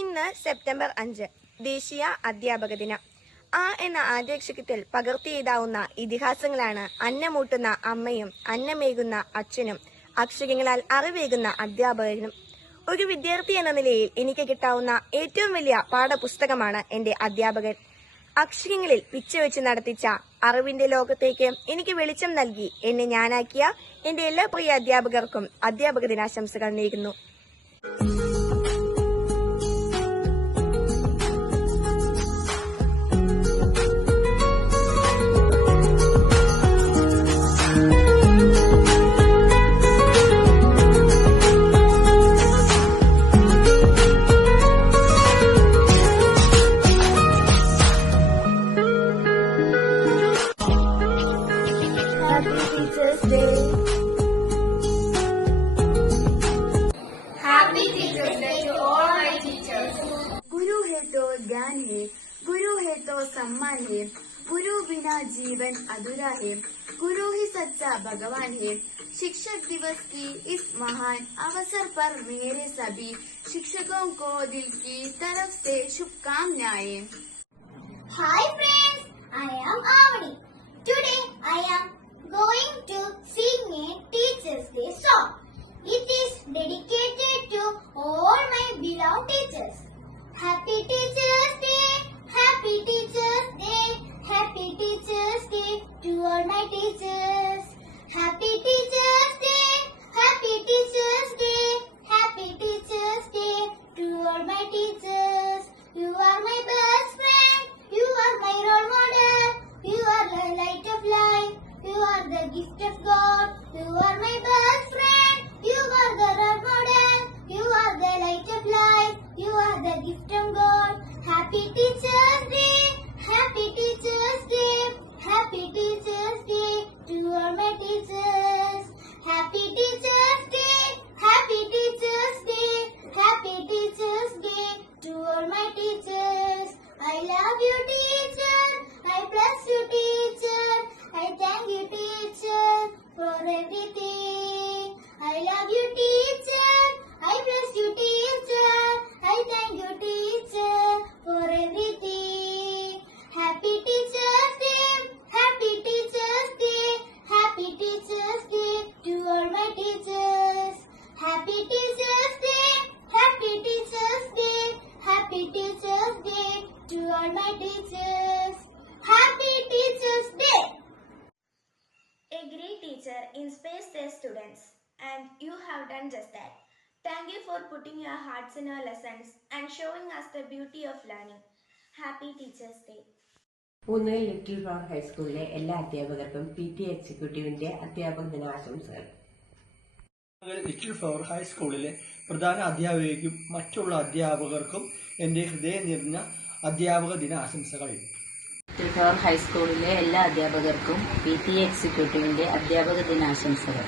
ഇന്ന് സെപ്റ്റംബർ 5 ദേശീയ അധ്യാപക ദിനം. ആ എന്ന ആദ്യാക്ഷരത്തിൽ പകർത്തിയെഴുതാവുന്ന ഇതിഹാസങ്ങളാണ് അന്നമൂട്ടുന്ന അമ്മയും അന്നമേകുന്ന അച്ഛനും അക്ഷരങ്ങളാൽ അറിവേകുന്ന അധ്യാപകനും. ഒരു വിദ്യാർത്ഥി എന്ന നിലയിൽ എനിക്ക് കിട്ടാവുന്ന ഏറ്റവും വലിയ പാഠപുസ്തകമാണ് എന്റെ അധ്യാപകൻ. അക്ഷരങ്ങളിൽ പിച്ചവെച്ച് നടത്തിച്ച അറിവിന്റെ ലോകത്തേക്ക് എനിക്ക് വെളിച്ചം നൽകി എന്നെ ഞാനാക്കിയ എന്റെ എല്ലാ പ്രിയ അധ്യാപകർക്കും അധ്യാപക ദിനാശംസകൾ നേരുന്നു. Happy Teachers Day. Happy Teachers Day to all my teachers. गुरु है तो ज्ञान है, गुरु है तो सम्मान है, गुरु बिना जीवन अधूरा है, गुरु ही सच्चा भगवान है। शिक्षक दिवस की इस महान अवसर पर मेरे सभी शिक्षकों को दिल की तरफ से शुभकामनाएं। Hi friends, I am Avani. Today I am going to sing a Teachers Day song. It is dedicated to all my beloved teachers. Happy Teachers Day, Happy Teachers Day, Happy Teachers Day to all my teachers. Happy Teachers Day, Happy Teachers Day, Happy Teachers Day to all my teachers. You are my best friend, you are my role model, you are the light of life, you are the gift of God. You are my best friend, you are the role model, you are the light of life, you are the gift of God. Happy Teachers Day, Happy Teachers Day, Happy Teachers Day to all my teachers. Happy Teachers Day, Happy Teachers Day, Happy Teachers Day to all my teachers. I love you teacher, I bless you teacher, I thank you teacher for everything. I love you teacher, I bless you teacher, I thank you teacher for everything. Happy Teachers Day, Happy Teachers Day, Happy Teachers Day to all my teachers. Happy Teachers Day, Happy Teachers Day, Happy Teachers Day to all my teachers. Happy Teachers Day. A great teacher inspires their students, and you have done just that. Thank you for putting your hearts in our lessons and showing us the beauty of learning. Happy Teachers Day. Poonnukal Little Flower ഹൈസ്കൂളിലെ എല്ലാ അധ്യാപകർക്കും PT എക്സിക്യൂട്ടീവിന്റെ അധ്യാപക ദിനാശംസകൾ. Little Flower ഹൈസ്കൂളിലെ പ്രധാന അധ്യാപികയ്ക്കും മറ്റുള്ള അധ്യാപകർക്കും എന്റെ ഹൃദയം നിറഞ്ഞ അധ്യാപക ദിനാശംസകൾ. ലിറ്റിൽ ഫ്ലവർ ഹൈസ്കൂളിലെ എല്ലാ അധ്യാപകർക്കും PT എക്സിക്യൂട്ടീവിന്റെ അധ്യാപക ദിനാശംസകൾ.